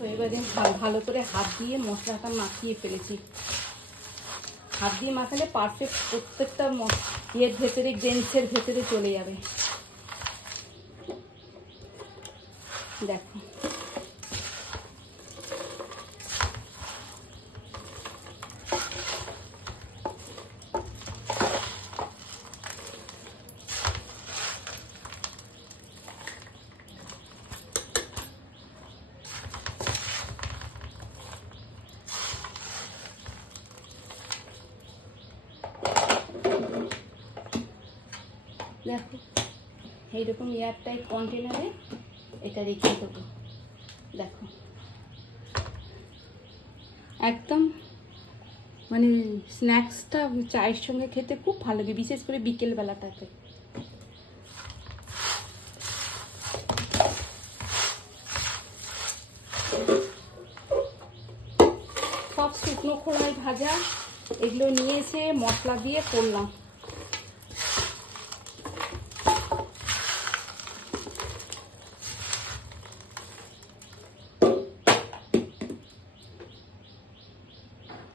দেখো এবারে ভালো করে হাত দিয়ে মশলাটা মাখিয়ে ফেলেছি। হাত দিয়ে মাখালে পারফেক্ট প্রত্যেকটা ইয়ের ভেতরে, গ্রেনসের ভেতরে চলে যাবে। দেখো দেখো এইরকম এয়ারটাইট কন্টেনারে এটা রেখে দেবো। দেখো একদম মানে স্ন্যাক্সটা চায়ের সঙ্গে খেতে খুব ভালো লাগে, বিশেষ করে বিকেলবেলাটাতে। সব শুকনো খোলায় ভাজা, এগুলো নিয়ে এসে মশলা দিয়ে করলাম।